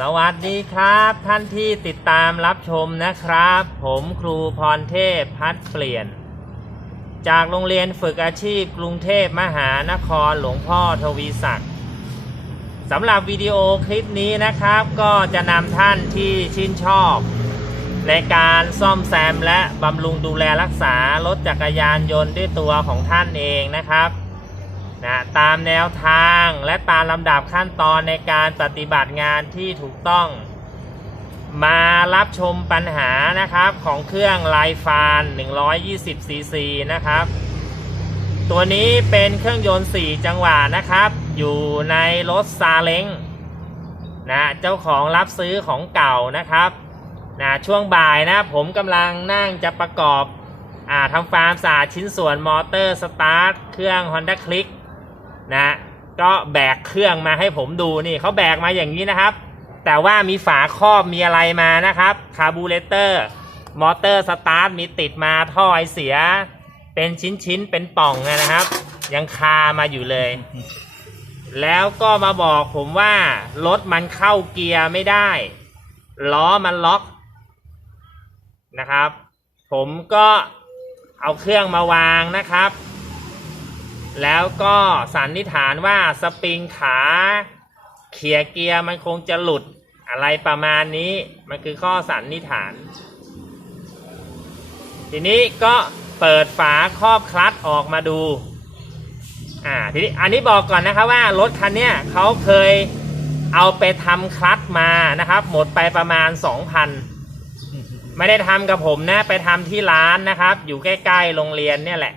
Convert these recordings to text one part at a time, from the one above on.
สวัสดีครับท่านที่ติดตามรับชมนะครับ ผมครูพรเทพพัดเปลี่ยน จากโรงเรียนฝึกอาชีพกรุงเทพมหานครหลวงพ่อทวีศักดิ์สำหรับวิดีโอคลิปนี้นะครับ ก็จะนำท่านที่ชื่นชอบ ในการซ่อมแซมและบำรุงดูแลรักษารถจักรยานยนต์ด้วยตัวของท่านเองนะครับ นะตามแนวทางและตามลำดับขั้นตอนในการปฏิบัติงานที่ถูกต้อง มารับชมปัญหานะครับของเครื่องไลฟาน120 ซีซีนะครับ ตัวนี้เป็นเครื่องยนต์ 4 จังหวะนะครับ อยู่ในรถซาเล้งนะเจ้าของรับซื้อของเก่านะครับนะช่วงบ่ายนะผมกำลังนั่งจะประกอบอาทำฟาร์มสะอาดชิ้นส่วนมอเตอร์สตาร์ทเครื่อง Honda Click นะก็แบกเครื่องมาให้ผมดูนี่เขาแบกมาอย่างนี้นะครับ แต่ว่ามีฝาครอบมีอะไรมานะครับคาร์บูเรเตอร์มอเตอร์สตาร์ทมีติดมาท่อไอเสีย เป็นชิ้นๆเป็นป่องนะครับ ยังคามาอยู่เลย แล้วก็มาบอกผมว่ารถมันเข้าเกียร์ไม่ได้ล้อมันล็อกนะครับ ผมก็เอาเครื่องมาวางนะครับ แล้วก็สันนิษฐานว่าสปริงขาเขี่ยเกียร์มันคงจะหลุดอะไรประมาณนี้ มันคือข้อสันนิษฐาน ทีนี้ก็เปิดฝาครอบคลัตช์ออกมาดูอ่าทีนี้อันนี้บอกก่อนนะครับว่ารถคันเนี้ยเขาเคยเอาไปทำคลัตช์มานะครับ หมดไปประมาณ 2,000 ไม่ได้ทำกับผมนะ ไปทำที่ร้านนะครับ อยู่ใกล้ ๆ โรงเรียนเนี่ยแหละ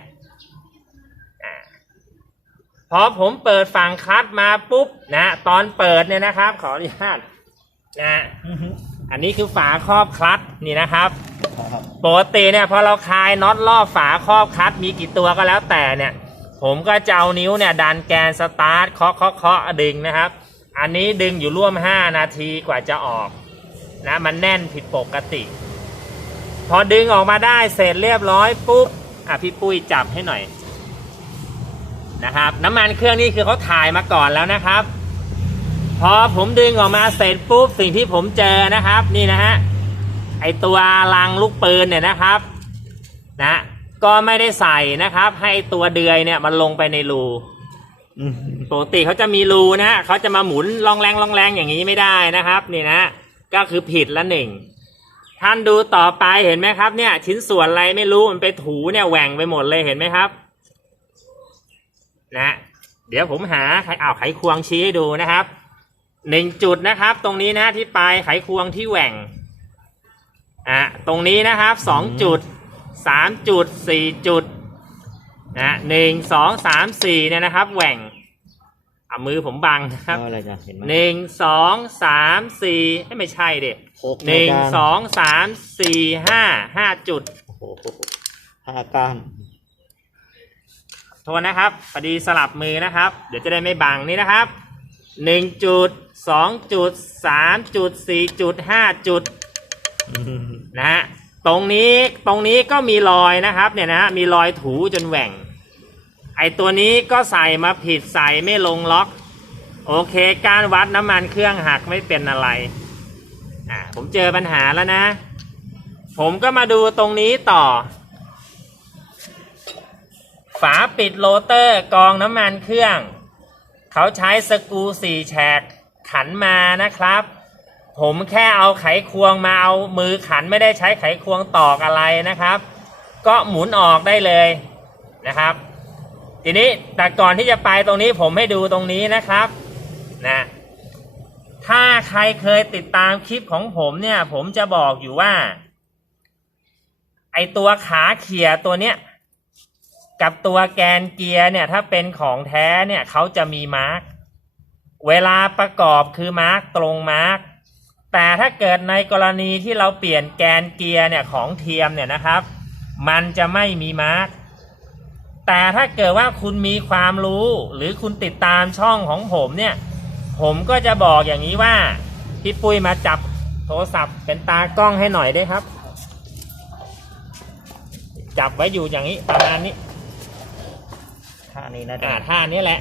พอผมเปิดฝั่งคลัตมาปุ๊บนะตอนเปิดเนี่ยนะครับ ขออนุญาตนะอันนี้คือฝาครอบคลัตนี่นะครับปกติเนี่ยพอเราคลายน็อตรอบฝาครอบคลัตมีกี่ตัวก็แล้วแต่เนี่ย ผมก็จะเอานิ้วเนี่ยดันแกนสตาร์ทเคาะเคาะเคาะดึงนะครับ อันนี้ดึงอยู่ร่วม 5 นาทีกว่าจะออกนะมันแน่นผิดปกติ พอดึงออกมาได้เสร็จเรียบร้อยปุ๊บอะพี่ปุ้ยจับให้หน่อย นะครับน้ำมันเครื่องนี่คือเขาถ่ายมาก่อนแล้วนะครับ พอผมดึงออกมาเสร็จปุ๊บสิ่งที่ผมเจอนะครับ นี่นะฮะไอตัวรังลูกปืนเนี่ยนะครับนะก็ไม่ได้ใส่นะครับ ให้ตัวเดือยเนี่ยมันลงไปในรูปกติเขาจะมีรูนะฮะเขาจะมาหมุนลองแรงลองแรงอย่างนี้ไม่ได้นะครับ นี่นะก็คือผิดละหนึ่งท่านดูต่อไปเห็นไหมครับเนี่ย ชิ้นส่วนอะไรไม่รู้มันไปถูเนี่ยแหว่งไปหมดเลยเห็นไหมครับ นะเดี๋ยวผมหาไขอ้าวไขควงชี้ให้ดูนะครับหนึ่งจุดนะครับ ตรงนี้นะที่ปลายไขควงที่แหว่งอะตรงนี้นะครับสองจุดสามจุดสี่จุดนะหนึ่งสองสามสี่เนี่ยนะครับ แหว่งเอามือผมบังนะครับเอาอะไรจ้ะเห็นไหมหนึ่งสองสามสี่เอ้ยไม่ใช่เด็หกหนึ่งใจาสองสามสี่ห้าห้าจุดโอ้โหห้าก้านโทษนะครับพอดีสลับมือนะครับ เดี๋ยวจะได้ไม่บังนี่นะครับหนึ่งจุดสองจุดสามจุดสี่จุดห้าจุดนะฮะตรงนี้ตรงนี้ก็มีรอยนะครับเนี่ยนะฮะมีรอยถูจนแหว่ง ไอตัวนี้ก็ใส่มาผิดใส่ไม่ลงล็อก โอเคการวัดน้ำมันเครื่องหักไม่เป็นอะไรอ่าผมเจอปัญหาแล้วนะ ผมก็มาดูตรงนี้ต่อ ฝาปิดโรเตอร์กองน้ำมันเครื่อง เขาใช้สกูสี่แฉกขันมานะครับ ผมแค่เอาไขควงมาเอามือขันไม่ได้ใช้ไขควงตอกอะไรนะครับ ก็หมุนออกได้เลยนะครับ ทีนี้แต่ก่อนที่จะไปตรงนี้ผมให้ดูตรงนี้นะครับนะถ้าใครเคยติดตามคลิปของผมเนี่ย ผมจะบอกอยู่ว่า ไอตัวขาเขี่ยตัวเนี้ย กับตัวแกนเกียร์เนี่ยถ้าเป็นของแท้เนี่ยเขาจะมีมาร์กเวลาประกอบคือมาร์กตรงมาร์กแต่ถ้าเกิดในกรณีที่เราเปลี่ยนแกนเกียร์เนี่ยของเทียมเนี่ยนะครับ มันจะไม่มีมาร์กแต่ถ้าเกิดว่าคุณมีความรู้ หรือคุณติดตามช่องของผมเนี่ย ผมก็จะบอกอย่างนี้ว่า พี่ปุ้ยมาจับโทรศัพท์เป็นตากล้องให้หน่อยได้ครับ จับไว้อยู่อย่างนี้ประมาณนี้ ท่านี้นะอ่าจ๊ะท่านี้แหละ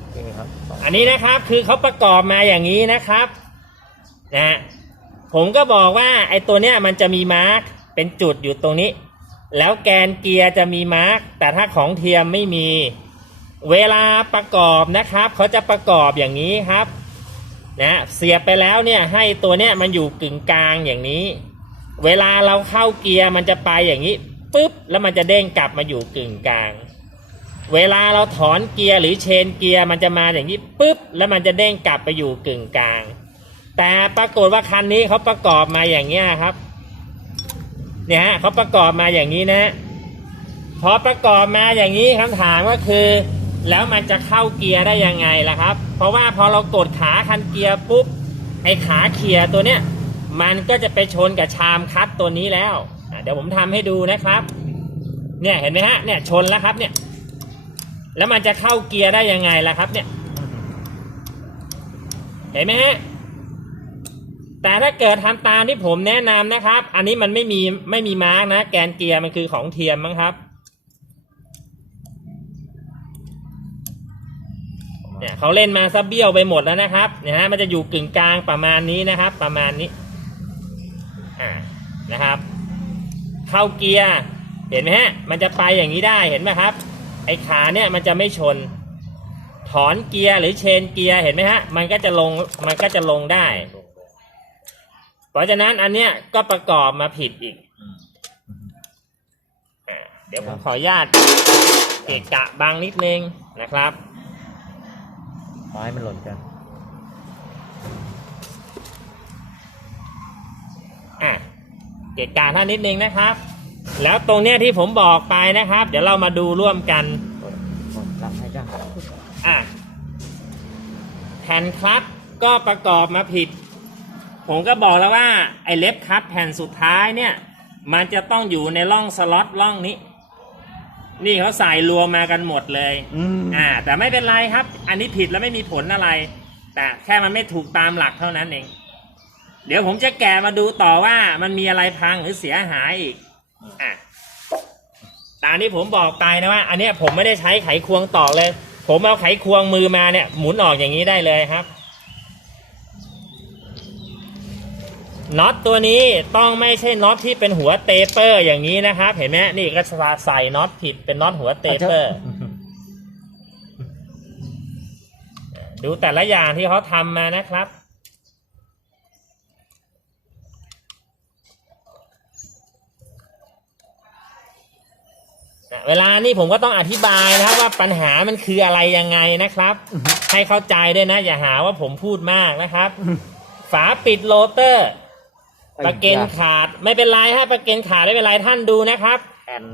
โอเคครับอันนี้นะครับคือเขาประกอบมาอย่างนี้นะครับนะฮะผมก็บอกว่าไอ้ตัวเนี้ยมันจะมีมาร์กเป็นจุดอยู่ตรงนี้ แล้วแกนเกียร์จะมีมาร์กแต่ถ้าของเทียมไม่มี เวลาประกอบนะครับเขาจะประกอบอย่างนี้ครับนะเสียบไปแล้วเนี่ยให้ตัวเนี้ยมันอยู่กึ่งกลางอย่างนี้ เวลาเราเข้าเกียร์มันจะไปอย่างนี้ปุ๊บแล้วมันจะเด้งกลับมาอยู่กึ่งกลาง เวลาเราถอนเกียร์หรือเชนเกียร์มันจะมาอย่างนี้ปุ๊บ แล้วมันจะเด้งกลับไปอยู่กึ่งกลาง แต่ปรากฏว่าคันนี้เขาประกอบมาอย่างเงี้ครับ เนี่ยฮะเขาประกอบมาอย่างนี้นะพอประกอบมาอย่างนี้คำถามก็คือ แล้วมันจะเข้าเกียร์ได้ยังไงล่ะครับ เพราะว่าพอเรากดขาคันเกียร์ปุ๊บไอ้ขาเขียตัวเนี้ยมันก็จะไปชนกับชามคัดตัวนี้แล้วเดี๋ยวผมทำให้ดูนะครับ เนี่ยเห็นไหมฮะเนี่ยชนแล้วครับเนี่ย แล้วมันจะเข้าเกียร์ได้ยังไงล่ะครับ เนี่ย เห็นไหมฮะ แต่ถ้าเกิดทำตามที่ผมแนะนำนะครับ อันนี้มันไม่มีไม่มีมาร์กนะ แกนเกียร์มันคือของเทียมมั้งครับ เนี่ยเขาเล่นมาซับเบี้ยวไปหมดแล้วนะครับ เนี่ยฮะมันจะอยู่กึ่งกลางประมาณนี้นะครับ ประมาณนี้ อ่า นะครับ เข้าเกียร์ เห็นไหมฮะ มันจะไปอย่างนี้ได้ เห็นไหมครับ ไอ้ขาเนี่ยมันจะไม่ชน ถอนเกียร์หรือเชนเกียร์เห็นไหมฮะ มันก็จะลงมันก็จะลงได้ เพราะฉะนั้นอันเนี้ยก็ประกอบมาผิดอีกอืมอ่าเดี๋ยวผมขออนุญาตเกะกะบางนิดนึงนะครับขอให้มันหล่นกันอะเกะกะท่านนิดนึงนะครับ แล้วตรงเนี้ยที่ผมบอกไปนะครับ เดี๋ยวเรามาดูร่วมกันรับให้จ้าอะแผ่นครับก็ประกอบมาผิด ผมก็บอกแล้วว่าไอ้เล็บครับแผ่นสุดท้ายเนี่ย มันจะต้องอยู่ในร่องสล็อตร่องนี้ นี่เขาใส่รวมมากันหมดเลยอืมอ่า แต่ไม่เป็นไรครับ อันนี้ผิดแล้วไม่มีผลอะไร แต่แค่มันไม่ถูกตามหลักเท่านั้นเอง เดี๋ยวผมจะแกะมาดูต่อว่ามันมีอะไรพังหรือเสียหายอีก อะตามที่ผมบอกไปนะว่า อันเนี้ยผมไม่ได้ใช้ไขควงตอกเลย ผมเอาไขควงมือมาเนี่ย หมุนออกอย่างนี้ได้เลยครับน็อตตัวนี้ต้องไม่ใช่น็อตที่เป็นหัวเตเปอร์อย่างนี้นะครับ เห็นไหมนี่ก็ใส่น็อตผิดเป็นน็อตหัวเตเปอร์ ดูแต่ละอย่างที่เขาทำมานะครับ เวลานี่ผมก็ต้องอธิบายนะครับว่าปัญหามันคืออะไรยังไงนะครับ ให้เข้าใจด้วยนะ อย่าหาว่าผมพูดมากนะครับ ฝาปิดโรเตอร์ ประเกนขาดไม่เป็นไรฮะประเกนขาดไม่เป็นไรท่านดูนะครับแอน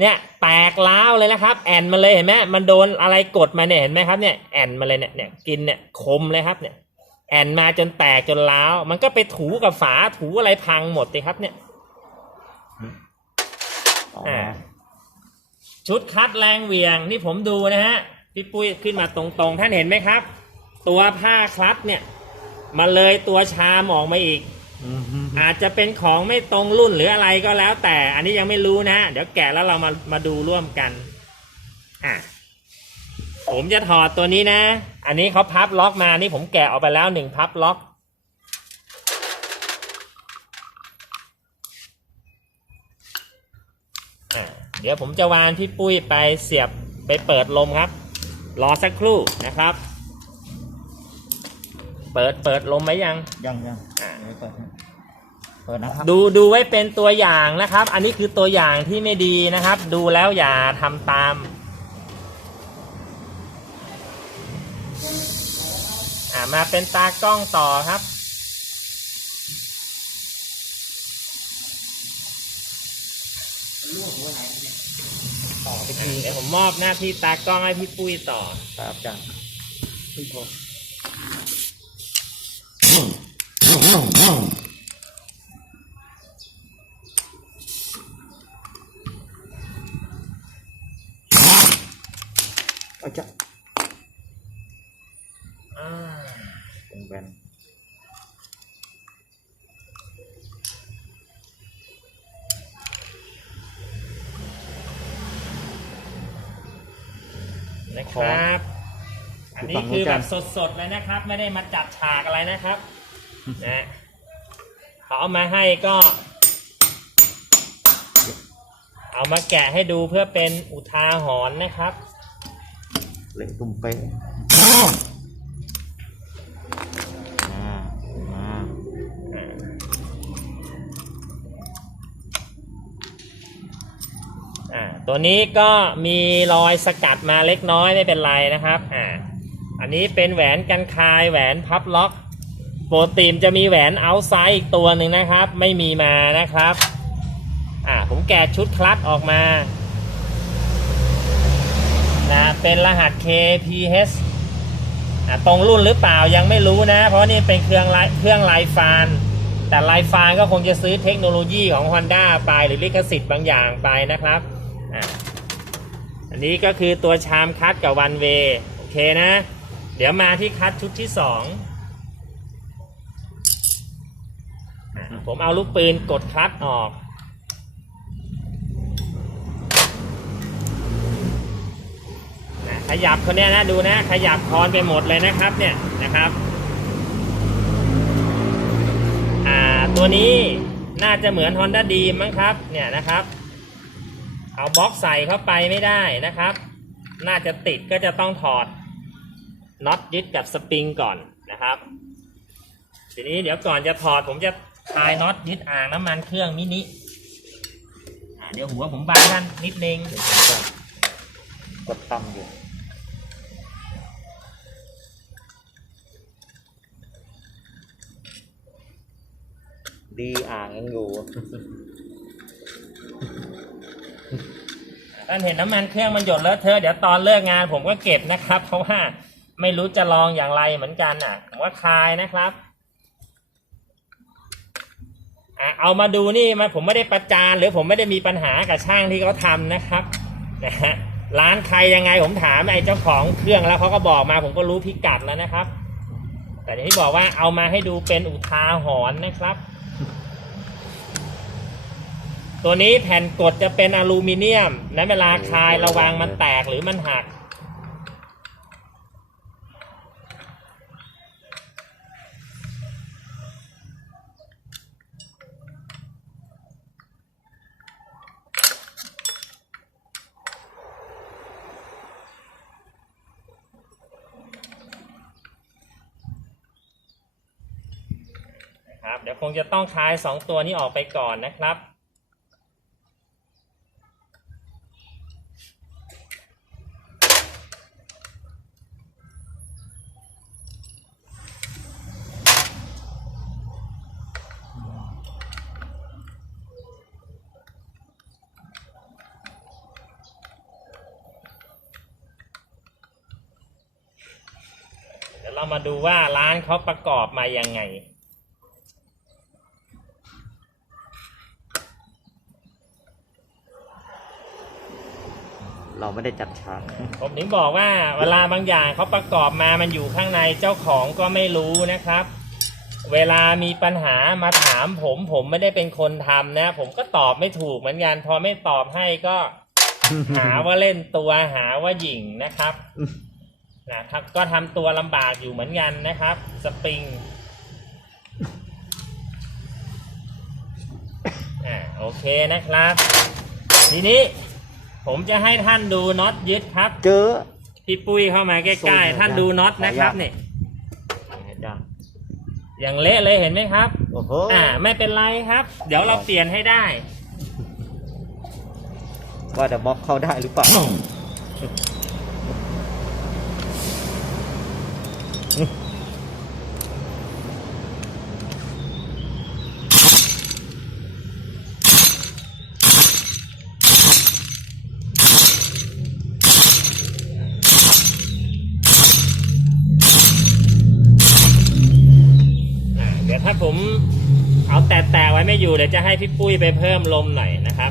เนี่ยแตกล้าวเลยนะครับ แอนมาเลยเห็นไหมมันโดนอะไรกดมาเนี่ยเห็นไหมครับเนี่ยแอนมาเลยเนี่ยเนี่ยกินเนี่ยคมเลยครับเนี่ย แอนมาจนแตกจนล้าว มันก็ไปถูกับฝาถูอะไรพังหมดเลยครับเนี่ยอ๋ออ่า ชุดคัดแรงเหวียงนี่ผมดูนะฮะพี่ปุ้ยขึ้นมาตรงๆ ท่านเห็นไหมครับ ตัวผ้าคลัตเนี่ยมาเลยตัวชามออกมาอีกอืมอาจจะเป็นของไม่ตรงรุ่นหรืออะไรก็แล้ว แต่อันนี้ยังไม่รู้นะเดี๋ยวแกะแล้วเรามามาดูร่วมกันอะผมจะถอดตัวนี้นะ อันนี้เขาพับล็อกมานี่ผมแกะออกไปแล้วหนึ่งพับล็อก อะเดี๋ยวผมจะวานพี่ปุ้ยไปเสียบไปเปิดลมครับ รอสักครู่นะครับ เปิดเปิดลมไหมยัง ยังยังอ่าเดี๋ยวเปิดให้เปิดนะครับ ดูดูไว้เป็นตัวอย่างนะครับ อันนี้คือตัวอย่างที่ไม่ดีนะครับ ดูแล้วอย่าทำตามอ่ามาเป็นตากล้องต่อครับ ต่อไปที เดี๋ยวผมมอบหน้าที่ตากล้องให้พี่ปุ้ยต่อ ครับจ้าขึ้นโทรเอาจ้ะอ่าเป็นแบน นะครับ อันนี้คือแบบสดๆเลยนะครับ ไม่ได้มาจัดฉากอะไรนะครับนะเขาเอามาให้ก็ เอามาแกะให้ดูเพื่อเป็นอุทาหรณ์นะครับ เหล็กตุ้มเป๊ะ ตัวนี้ก็มีรอยสกัดมาเล็กน้อยไม่เป็นไรนะครับอ่าอันนี้เป็นแหวนกันคายแหวนพับล็อกโปรตีมจะมีแหวนเอาไซด์อีกตัวหนึ่งนะครับ ไม่มีมานะครับอ่าผมแกะชุดคลัตช์ออกมานะเป็นรหัส KPH อ่าตรงรุ่นหรือเปล่ายังไม่รู้นะ เพราะนี่เป็นเครื่องไลเครื่องไลฟานแต่ไลฟานก็คงจะซื้อเทคโนโลยีของ Honda ไปหรือลิขสิทธิ์บางอย่างไปนะครับ อันนี้ก็คือตัวชามคัดกับวันเวโอเคนะ เดี๋ยวมาที่คัดชุดที่สองผมเอาลูกปืนกดคัตออกนะขยับคนนี้นะดูนะ ขยับคอนไปหมดเลยนะครับเนี่ยนะครับอ่าตัวนี้น่าจะเหมือน Honda d ดีมั้งครับเนี่ยนะครับ เอาบล็อกใส่เข้าไปไม่ได้นะครับ น่าจะติดก็จะต้องถอดน็อตยึดกับสปริงก่อนนะครับ ทีนี้เดี๋ยวก่อนจะถอดผมจะคลายน็อตยึดอ่างน้ำมันเครื่องมินิอ่าเดี๋ยวหัวผมบางท่านนิดนึงเดี๋ยวผมจะกดตั้มอยู่ดีอ่างยังอยู่ ท่านเห็นน้ำมันเครื่องมันหยดแล้วเธอเดี๋ยวตอนเลิกงานผมก็เก็บนะครับ เพราะว่าไม่รู้จะลองอย่างไรเหมือนกันอะ ผมว่าคลายนะครับอะเอามาดูนี่มาผมไม่ได้ประจานหรือผมไม่ได้มีปัญหากับช่างที่เขาทำนะครับนะฮะร้านใครยังไงผมถามไอ้เจ้าของเครื่องแล้วเขาก็บอกมาผมก็รู้พิกัดแล้วนะครับ แต่ที่บอกว่าเอามาให้ดูเป็นอุทาหรณ์นะครับ ตัวนี้แผ่นกดจะเป็นอลูมิเนียมและเวลาคลายระวังมันแตกหรือมันหักนะครับ เดี๋ยวคงจะต้องคลาย2ตัวนี้ออกไปก่อนนะครับ มาดูว่าร้านเขาประกอบมายังไง เราไม่ได้จัดฉากผมถึงบอกว่าเวลาบางอย่างเขาประกอบมามันอยู่ข้างในเจ้าของก็ไม่รู้นะครับ เวลามีปัญหามาถามผมผมไม่ได้เป็นคนทำนะ ผมก็ตอบไม่ถูกเหมือนกันพอไม่ตอบให้ก็ หาว่าเล่นตัวหาว่าหยิ่งนะครับ นะครับก็ทำตัวลำบากอยู่เหมือนกันนะครับ สปริงอ่าโอเคนะครับ ทีนี้ผมจะให้ท่านดูน็อตยึดครับ เจอ พี่ปุ้ยเข้ามาใกสู้ล้เลยๆท่านดูน็อตนะครับขออนุญาตเนี่ยจังอย่างเละเลยเห็นไหมครับโอ้โหอ่า ไม่เป็นไรครับ เดี๋ยวเราเปลี่ยนให้ได้ ว่าจะบล็อกเข้าได้หรือเปล่า ดี๋ยวถ้าผมเอาแตะๆไว้ไม่อยู่เดี๋ยวจะให้พี่ปุ้ยไปเพิ่มลมหน่อยนะครับ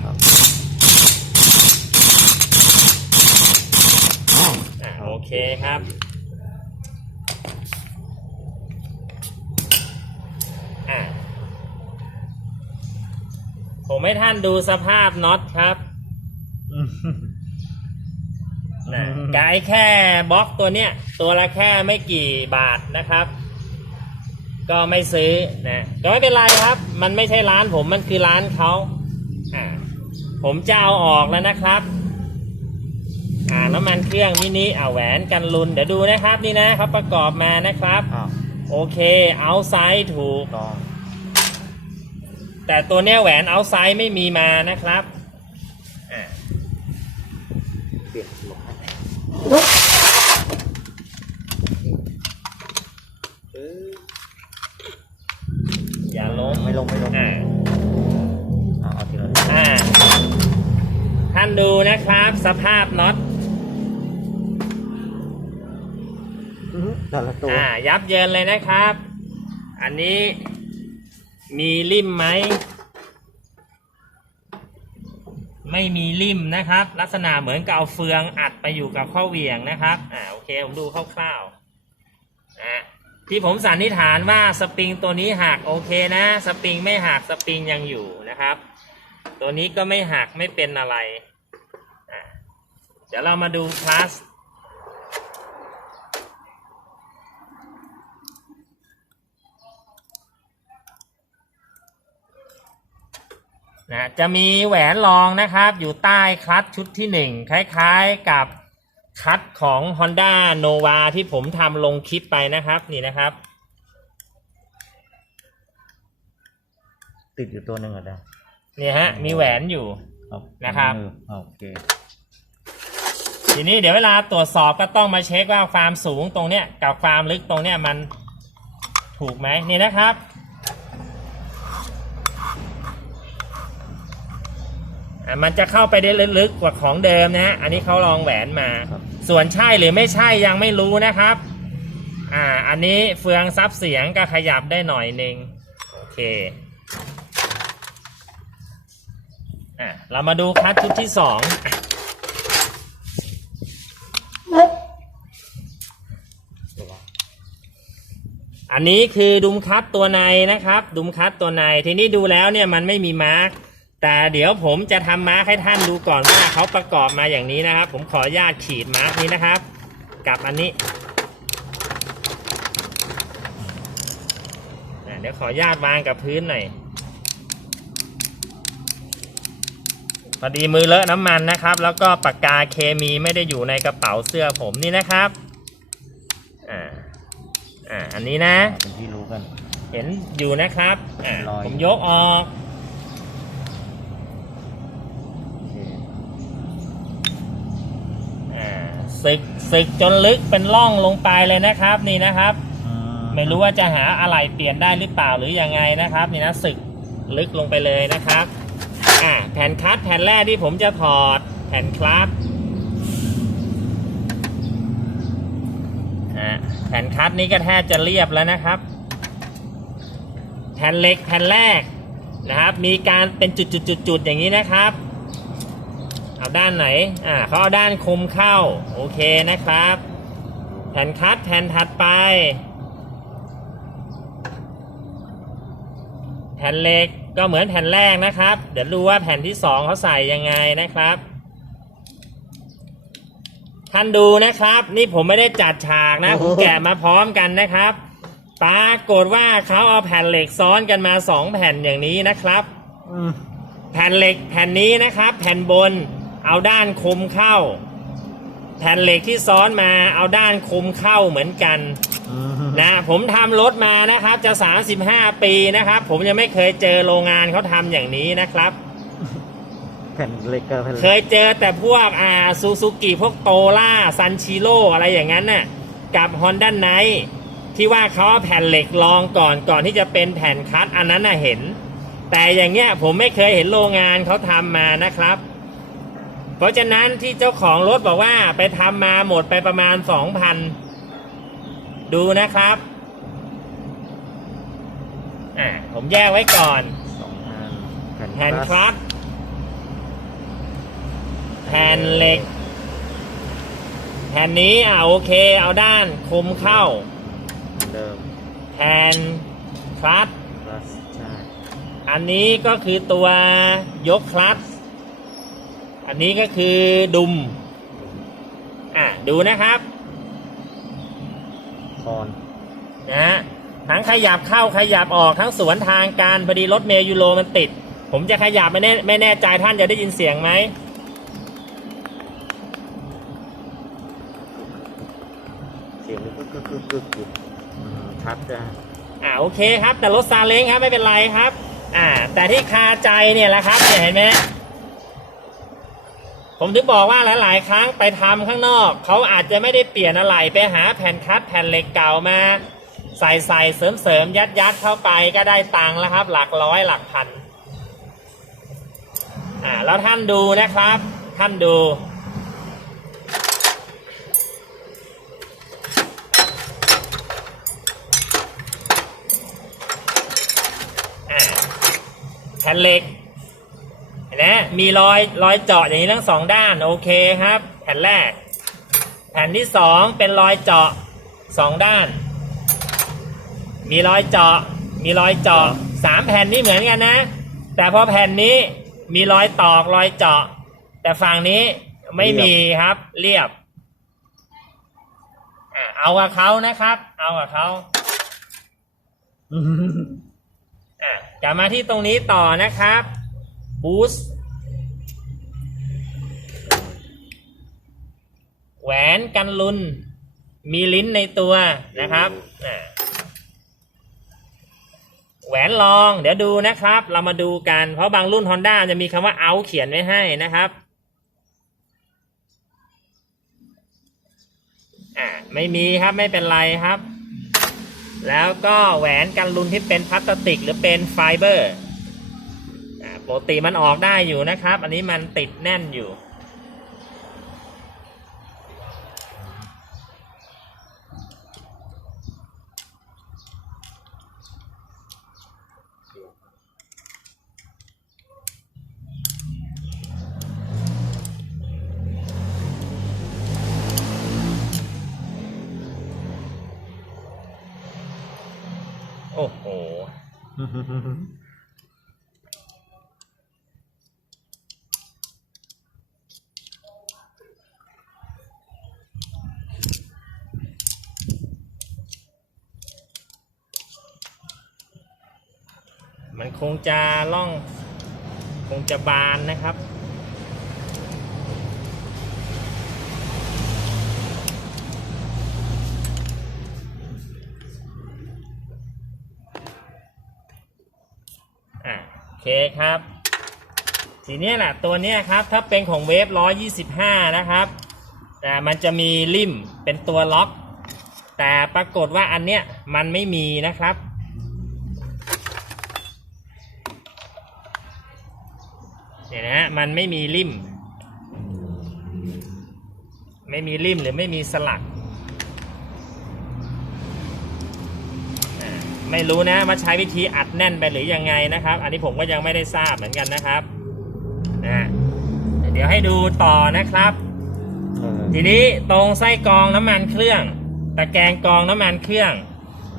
อ่าโอเคครับ อ่าผมให้ท่านดูสภาพน็อตครับนะกายแค่บล็อกตัวเนี้ย ตัวละแค่ไม่กี่บาทนะครับ ก็ไม่ซื้อนะก็ไม่เป็นไรครับ มันไม่ใช่ร้านผมมันคือร้านเขาอ่าผมจะเอาออกแล้วนะครับ อ่าน้ำมันเครื่องมินิอ่าแหวนกันลุนเดี๋ยวดูนะครับนี่นะเขาประกอบมานะครับ อ้าวโอเคเอาไซส์ถูก ต้องแต่ตัวเนี้ยแหวนเอาไซส์ไม่มีมานะครับอ่าเปลี่ยนหลบให้เออ อย่าล้ มไม่ลงไม่ลงอ่าเอาเอาทีละอ่าท่านดูนะครับสภาพน็อตอื้อหือแต่ละตัวอ่ายับเยินเลยนะครับ อันนี้มีริมไหม ไม่มีริมนะครับ ลักษณะเหมือนกับเอาเฟืองอัดไปอยู่กับข้อเหวี่ยงนะครับอ่าโอเคผมดูคร่าวๆอะ ที่ผมสันนิษฐานว่าสปริงตัวนี้หักโอเคนะ สปริงไม่หักสปริงยังอยู่นะครับ ตัวนี้ก็ไม่หักไม่เป็นอะไระเดี๋ยวเรามาดูคลาสนะจะมีแหวนรองนะครับ อยู่ใต้คลัตช์ชุดที่หนึ่งคล้ายๆกับ คลัตช์ของ Honda Nova ที่ผมทำลงคลิปไปนะครับ นี่นะครับ ติดอยู่ตัวหนึ่งเหรอเด้อนี่ฮะ มีแหวนอยู่ ครับนะครับ มือโอเคทีนี้เดี๋ยวเวลาตรวจสอบก็ต้องมาเช็คว่าความสูงตรงเนี้ยกับความลึกตรงเนี้ยมันถูกไหมนี่นะครับ อะมันจะเข้าไปได้ลึกๆกว่าของเดิมนะฮะอันนี้เขาลองแหวนมา ครับ ส่วนใช่หรือไม่ใช่ยังไม่รู้นะครับ อ่า อันนี้เฟืองซับเสียงก็ขยับได้หน่อยหนึ่งโอเค อะเรามาดูคัดชุดที่สองอะตัวอันนี้คือดุมคัดตัวในนะครับ ดุมคัดตัวในทีนี้ดูแล้วเนี่ยมันไม่มีมาร์ก แต่เดี๋ยวผมจะทำมาร์กให้ท่านดูก่อนว่าเขาประกอบมาอย่างนี้นะครับ ผมขออนุญาตขีดมาร์กนี้นะครับ กับอันนี้อะเดี๋ยวขออนุญาตวางกับพื้นหน่อยพอดีมือเลอะน้ำมันนะครับ แล้วก็ปากกาเคมีไม่ได้อยู่ในกระเป๋าเสื้อผมนี่นะครับอ่าอ่าอันนี้นะอ่าเป็นที่รู้กัน เห็นอยู่นะครับอ่ารอยผมยกออก สึกสึกจนลึกเป็นร่องลงไปเลยนะครับนี่นะครับอืไม่รู้ว่าจะหาอะไรเปลี่ยนได้หรือเปล่าหรือยังไงนะครับ นี่นะสึกลึกลงไปเลยนะครับอ่าแผ่นคัดแผ่นแรกที่ผมจะถอดแผ่นคลับอ่าแผ่นคัดนี้ก็แทบจะเรียบแล้วนะครับ แผ่นเหล็กแผ่นแรกนะครับ มีการเป็นจุดๆๆๆอย่างนี้นะครับ เอาด้านไหน อ่าเขาเอาด้านคมเข้า โอเคนะครับ แผ่นคัดแผ่นถัดไป แผ่นเหล็กก็เหมือนแผ่นแรกนะครับ เดี๋ยวดูว่าแผ่นที่สองเขาใส่ยังไงนะครับ ท่านดูนะครับ นี่ผมไม่ได้จัดฉากนะ ผมแกะมาพร้อมกันนะครับ ปรากฏว่าเขาเอาแผ่นเหล็กซ้อนกันมาสองแผ่นอย่างนี้นะครับอืมแผ่นเหล็กแผ่นนี้นะครับ แผ่นบน เอาด้านคมเข้า แผ่นเหล็กที่ซ้อนมาเอาด้านคมเข้าเหมือนกันอืมนะผมทำรถมานะครับจะ 35 ปีนะครับ ผมยังไม่เคยเจอโรงงานเขาทำอย่างนี้นะครับแผ่นเหล็กกับแผ่นหเคล็กยเจอแต่พวกอ่าซูซูกิพวกโตล่าซันชิโร่อะไรอย่างนั้นน่ะกับ Honda n i g h t ที่ว่าเขาเอาแผ่นเหล็กรองก่อนก่อนที่จะเป็นแผ่นคัดอันนั้นน่ะเห็น แต่อย่างเงี้ยผมไม่เคยเห็นโรงงานเขาทำมานะครับ เพราะฉะนั้นที่เจ้าของรถบอกว่าไปทำมาหมดไปประมาณสองพันดูนะครับอ่าผมแยกไว้ก่อนสองอันแผ่นแผ่นคคลัลัตตช์แผ่นเหล็ก แผ่นนี้อ่าโอเค เอาด้านคมเข้า เดิมแผ่นคลัตช์พลัสใช่อันนี้ก็คือตัวยกคลัตช์ อันนี้ก็คือดุม อะดูนะครับคอนนะฮะทั้งขยับเข้าขยับออกทั้งสวนทางการพอดีรถเมย์ยูโรมันติด ผมจะขยับไม่แน่ไม่แน่ใจท่านจะได้ยินเสียงไหมเสียงมันก็กึกกึกกึกอยู่อืมชัดจ้ะอ่าโอเคครับ แต่รถซาเล้งครับไม่เป็นไรครับ อ่า แต่ที่คาใจเนี่ยแหละครับเนี่ยเห็นไหม ผมถึงบอกว่าหลายๆ ครั้งไปทำข้างนอก เขาอาจจะไม่ได้เปลี่ยนอะไรไปหาแผ่นคัดแผ่นเหล็กเก่ามา ใส่ใส่เสริมเสริมยัดยัดเข้าไปก็ได้ตังค์แล้วครับ หลักร้อยหลักพันอ่าแล้วท่านดูนะครับ ท่านดูแผ่นเหล็ก นไหมมีรอยรอยเจาะอย่างนี้ทั้งสองด้านโอเคครับ แผ่นแรก แผ่นที่สองเป็นรอยเจาะสองด้าน มีรอยเจาะ มีรอยเจาะสามแผ่นนี้เหมือนกันนะ แต่พอแผ่นนี้มีรอยตอกรอยเจาะ แต่ฝั่งนี้ไม่มีครับ เรียบอะเอากับเขานะครับ เอากับเขาอืมอะกลับมาที่ตรงนี้ต่อนะครับ บูสแหวนกันลุน มีลิ้นในตัวนะครับอะแหวนรอง เดี๋ยวดูนะครับ เรามาดูกัน เพราะบางรุ่น Honda จะมีคำว่าเอาเขียนไว้ให้นะครับอ่าไม่มีครับไม่เป็นไรครับ แล้วก็แหวนกันลุนที่เป็นพลาสติกหรือเป็นไฟเบอร์อ่า ปกติมันออกได้อยู่นะครับ อันนี้มันติดแน่นอยู่ โอ้โห มันคง จะล่องคงจะบานนะครับ อะโอเคครับ ทีนี้แหละตัวเนี้ยครับ ถ้าเป็นของเวฟ125นะครับแต่มันจะมีริมเป็นตัวล็อก แต่ปรากฏว่าอันเนี้ยมันไม่มีนะครับ เนี่ยนะฮะ มันไม่มีริม ไม่มีริมหรือไม่มีสลักอ่าไม่รู้นะว่าใช้วิธีอัดแน่นไปหรือยังไงนะครับ อันนี้ผมก็ยังไม่ได้ทราบเหมือนกันนะครับนะเดี๋ยวให้ดูต่อนะครับ ทีนี้ตรงไส้กรองน้ำมันเครื่อง ตะแกรงกรองน้ำมันเครื่อง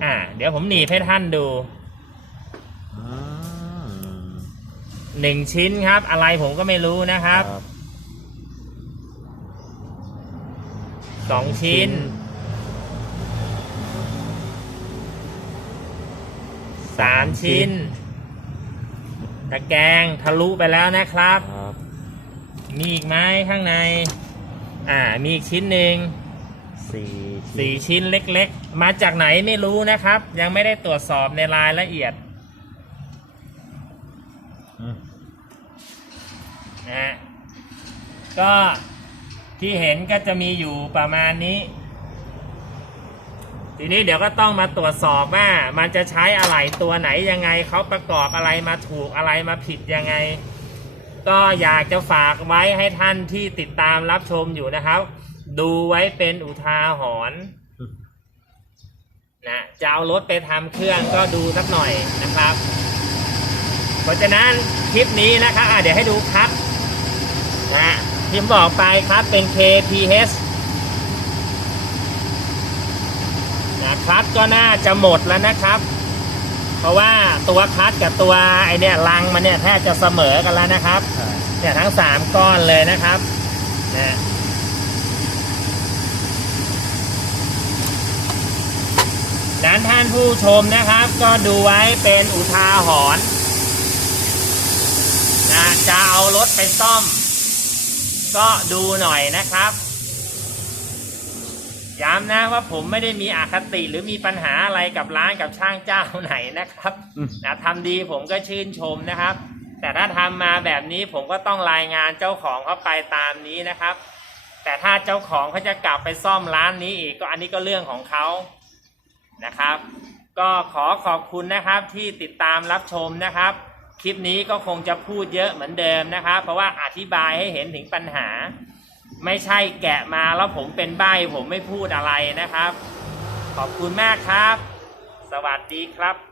อ่า เดี๋ยวผมหนีบให้ท่านดู อืม หนึ่งชิ้นครับ อะไรผมก็ไม่รู้นะครับสองชิ้นสามชิ้น ตะแกรงทะลุไปแล้วนะครับครับ มีอีกไหมข้างใน อ่า มีอีกชิ้นหนึ่งสี่สี่ชิ้นเล็ก ๆ มาจากไหนไม่รู้นะครับ ยังไม่ได้ตรวจสอบในรายละเอียด อืม นะฮะก็ที่เห็นก็จะมีอยู่ประมาณนี้ ทีนี้เดี๋ยวก็ต้องมาตรวจสอบว่า มันจะใช้อะไรตัวไหนยังไงเขาประกอบอะไรมาถูกอะไรมาผิดยังไง ก็อยากจะฝากไว้ให้ท่านที่ติดตามรับชมอยู่นะครับ ดูไว้เป็นอุทาหรณ์นะจะเอารถไปทำเครื่องก็ดูสักหน่อยนะครับ เพราะฉะนั้นคลิปนี้นะครับเดี๋ยวให้ดูครับ นะที่ผมบอกไปครับเป็น KPH นะคลัตก็น่าจะหมดแล้วนะครับ เพราะว่าตัวคลัตกับตัวไอเนี่ยลังมันเนี่ยแทบจะเสมอกันแล้วนะครับเนี่ยทั้งสามก้อนเลยนะครับนะนั้นท่านผู้ชมนะครับ ก็ดูไว้เป็นอุทาหรณ์นะจะเอารถไปซ่อม ก็ดูหน่อยนะครับ ย้ำนะว่าผมไม่ได้มีอคติหรือมีปัญหาอะไรกับร้านกับช่างเจ้าไหนนะครับอืมนะทำดีผมก็ชื่นชมนะครับ แต่ถ้าทำมาแบบนี้ผมก็ต้องรายงานเจ้าของเขาไปตามนี้นะครับ แต่ถ้าเจ้าของเขาจะกลับไปซ่อมร้านนี้อีกก็อันนี้ก็เรื่องของเขานะครับ ก็ขอขอบคุณนะครับที่ติดตามรับชมนะครับ คลิปนี้ก็คงจะพูดเยอะเหมือนเดิมนะครับ เพราะว่าอธิบายให้เห็นถึงปัญหา ไม่ใช่แกะมาแล้วผมเป็นใบ้ผมไม่พูดอะไรนะครับ ขอบคุณมากครับ สวัสดีครับ